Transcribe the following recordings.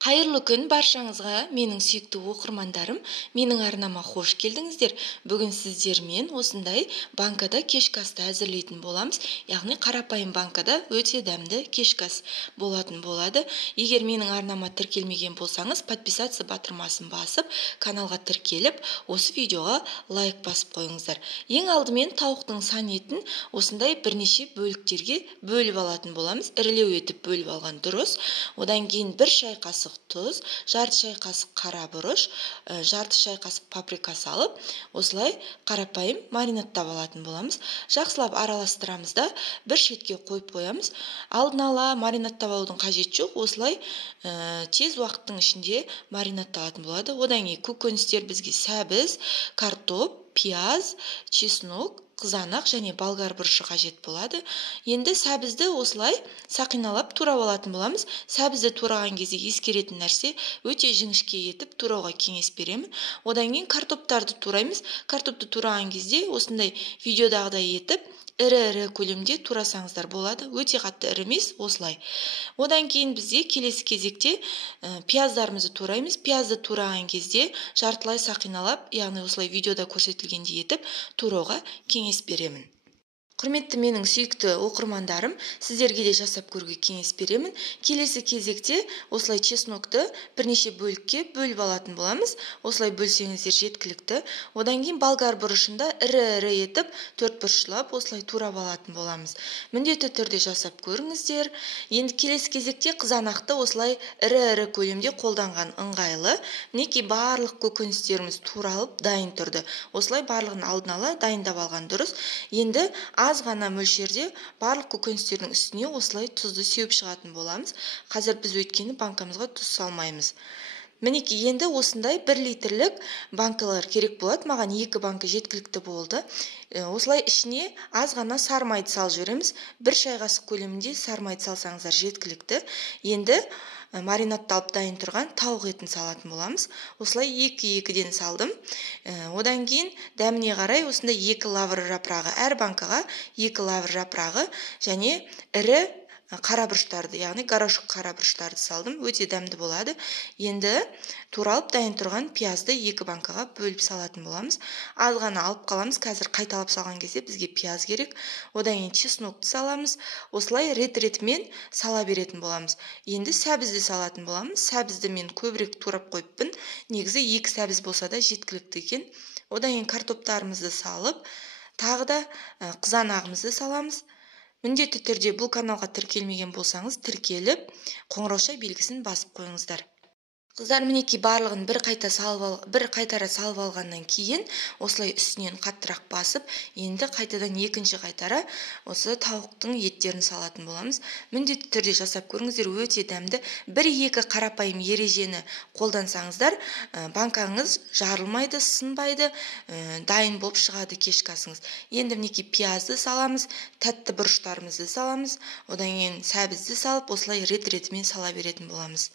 Қайырлы күн баршаңызға, менің сүйікті оқырмандарым, менің арнама қош келдіңіздер. Бүгін сіздермен осындай банкада кешкі асты әзірлейтін боламыз. Яғни қарапайым банкада өте дәмді кешкі ас болатын болады. Егер менің арнама тіркелмеген болсаңыз, подписаться батырмасын басып, каналға тіркеліп, осы видеоға лайк басып қойыңыздар. Ең алдымен тауықтың сан етін осындай бірнеше бөліктерге бөліп алатын боламыз. Ірілеу етіп бөліп алған дұрыс. Одан кейін бір шай қасық тұз, жарты шай қасық қара бұрыш, жарты шай қасық паприка салып, осылай қарапайым маринадтап алатын боламыз. Жақсылап араластырамыз да бір шетке қойып қоямыз. Алдын ала маринадтап алудың қажеті жоқ, осылай тез уақыттың ішінде маринадталатын болады. Одан кейін көкөністер бізге сәбіз, картоп, пияз, чеснок, қызанақ және болгар бұрышы қажет болады. Енді сәбізді осылай сақиналап турап алатын боламыз. Сәбізді тураған кезде ескеретін нәрсе, өте жіңішке етіп турауға кеңес беремін. Одан кейін картоптарды тураймыз. Картопты тураған кезде осындай видеодағыдай етіп ірі көлемде турасаңыздар болады. Өте қатты ірі емес, осылай. Одан кейін бізде келесі кезекте пияздарымызды тураймыз. Пиязды тураған кезде жартылай сақиналап, яғни осылай видеода көрсетілгендей етіп турауға кеңес беремін. Құрметті менің сүйікті оқырмандарым, сіздерге де жасап көруге кеңес беремін. Келесі кезекте осылай чеснокты бірнеше бөлікке бөліп алатын боламыз. Осылай бөлсеңіздер жеткілікті. Одан кейін болгар бұрышында ірі етіп төрт бұрышлап осылай турап алатын боламыз. Міндетті түрде жасап көріңіздер. Енді келесі кезекте қызанақты осылай ірі көлемде қолданған ыңғайлы. Мінекей барлық көкөністеріміз туралып дайын тұрды. Осылай барлығын алдын ала дайындап алған дұрыс. Енді аз ғана мөлшерде барлық көкөністердің үстіне осылай тұзды сеуіп шығатын боламыз. Қазір біз өйткені банкамызға тұз салмаймыз. Мінекей енді осындай 1 литрлік банкалар керек болады. Маған 2 банка жеткілікті болды. Осылай ішіне аз ғана сары майды салып жібереміз. 1 шай қасық көлемінде сары майды салсаңыздар жеткілікті. Енді маринадталып дайын тұрған тауық етін салатын боламыз. Осылай 2-2-ден салдым. Одан кейін дәміне қарай осындай 2 лавр жапырағы, әр банкаға 2 лавр жапырағы және ірі қара бұрыштарды, яғни горошек қара бұрыштарды салдым. Өте дәмді болады. Енді туралып дайын тұрған пиязды 2 банкаға бөліп салатын боламыз. Аз ғана алып қаламыз. Қазір қайталап салған кезде бізге пияз керек. Одан кейін чеснокты саламыз. Осылай рет-ретімен сала беретін боламыз. Енді сәбізді салатын боламыз. Сәбізді мен көбірек турап қойыппын. Негізі 2 сәбіз болса да жеткілікті екен. Одан кейін картоптарымызды салып, тағы да қызанағымызды саламыз. Міндетті түрде бұл каналға тіркелмеген болсаңыз, тіркеліп, қоңырауша белгісін басып қойыңыздар. Қыздар, мінекей барлығын бір қайтара салып алғаннан кейін, осылай үстінен қаттырақ басып, енді қайтадан екінші қайтара осы тауықтың еттерін салатын боламыз. Міндетті түрде жасап көріңіздер, өте дәмді. 1-2 қарапайым ережені қолдансаңыздар, банкаңыз жарылмайды, сынбайды, дайын болып шығады кешкі асыңыз. Енді мінекей пиязды саламыз, тәтті бұрыштарымызды саламыз, одан кейін сәбізді салып, осылай рет-ретімен сала беретін боламыз.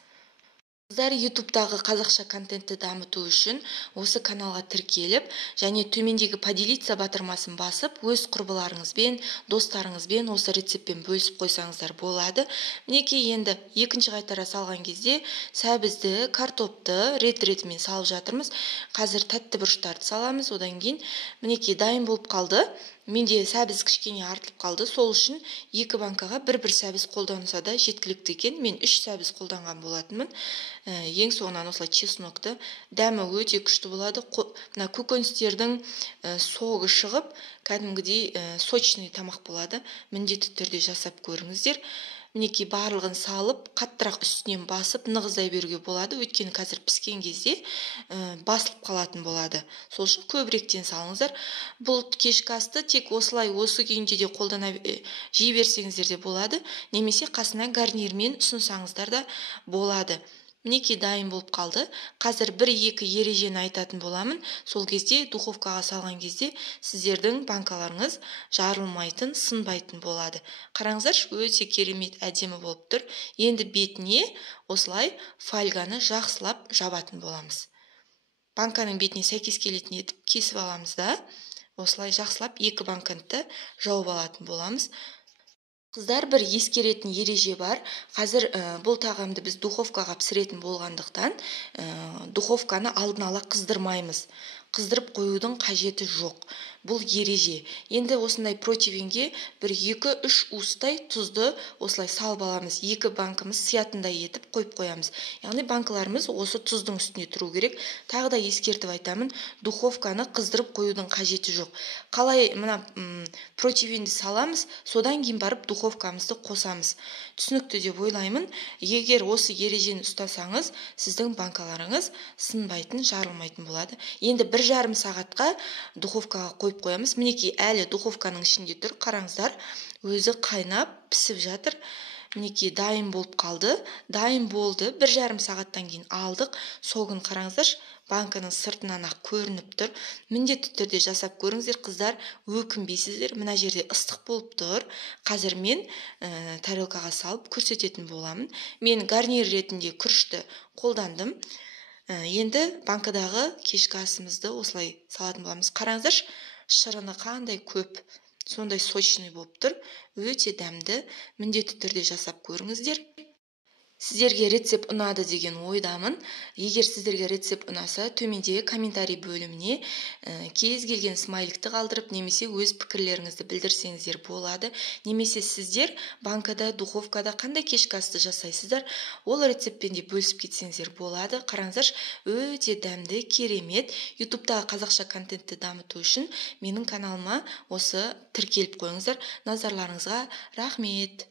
Қыздар, ютубтағы қазақша контентті дамыту үшін осы каналға тіркеліп, және төмендегі поделиться батырмасын басып, өз құрбыларыңызбен, достарыңызбен осы рецептпен бөлісіп қойсаңыздар болады. Мінекей енді екінші қайтара салған кезде сәбізді, картопты рет-ретімен салып жатырмыз. Қазір тәтті бұрыштарды саламыз. Одан кейін мінекей дайын болып қалды. Менде сәбіз кішкене артылып қалды. Сол үшін 2 банкаға бір сәбіз қолданса да жеткілікті екен. Мен 3 сәбіз қолданған болатынмын. Ең соңынан осылай чеснокты. Дәмі өте күшті болады. Көкөністердің соғы шығып, кәдімгідей сочный тамақ болады. Міндетті түрде жасап көріңіздер. Мінекей барлығын салып, қаттырақ үстінен басып, нығыздай беруге болады. Өйткені қазір піскен кезде басылып қалатын болады. Сол үшін көбіректен салыңыздар. Бұл кешкі асты тек осылай осы күйінде де қолдана жей берсеңіздер де болады. Немесе қасына гарнирмен ұсынсаңыздар да болады. Мінекей дайын болып қалды. Қазір 1-2 ережені айтатын боламын. Сол кезде духовкаға салған кезде сіздердің банкаларыңыз жарылмайтын, сынбайтын болады. Қараңыздар, өте керемет әдемі болып тұр. Енді бетіне осылай фольганы жақсылап жабатын боламыз. Банканың бетіне сәйкес келетін етіп кесіп аламыз да, осылай жақсылап 2 банканы жауып алатын боламыз. Қыздар, бір ескеретін ереже бар. Қазір бұл тағамды біз духовкаға пісіретін болғандықтан, духовканы алдын ала қыздырмаймыз. Қыздырып қоюдың қажеті жоқ. Бұл ереже. Енді осындай противенге бір 2-3 уыстай тұзды осылай салып аламыз. 2 банкамыз сиятындай етіп қойып қоямыз. Яғни банкаларымыз осы тұздың үстіне тұру керек. Тағы да ескертіп айтамын, духовканы қыздырып қоюдың қажеті жоқ. Қалай мына противенді саламыз, содан кейін барып духовкамызды қосамыз. Түсінікті деп ойлаймын. Егер осы ережені ұстасаңыз, сіздің банкаларыңыз сынбайтын, жарылмайтын болады. Енді 1,5 сағатқа духовкаға қойып қоямыз. Мінекей, әлі духовканың ішінде тұр. Қараңыздар, өзі қайнап пісіп жатыр. Мінекей, дайын болып қалды. Дайын болды. 1,5 сағаттан кейін алдық. Сол күн қараңыздар, банканың сыртынан ақ көрініп тұр. Міндетті түрде жасап көріңіздер, қыздар, өкінбейсіздер. Мына жерде ыстық болып тұр. Қазір мен тарелкаға салып көрсететін боламын. Мен гарнир ретінде күрішті қолдандым. Енді банкадағы кешкі асымызды осылай салатын боламыз. Қараңыздаршы, шырыны қандай көп, сондай сочный болып тұр. Өте дәмді. Міндетті түрде жасап көріңіздер. Сіздерге рецепт ұнады деген ойдамын. Егер сіздерге рецепт ұнаса, төмендегі комментарий бөліміне кез келген смайликті қалдырып, немесе өз пікірлеріңізді білдірсеңіздер болады. Немесе сіздер банкада, духовкада қандай кешкі асты жасайсыздар, ол рецептпен де бөлісіп кетсеңіздер болады. Қараңыздар, өте дәмді, керемет. ютубтағы қазақша контентті дамыту үшін менің каналыма осы тіркеліп қойыңыздар. Назарларыңызға рахмет.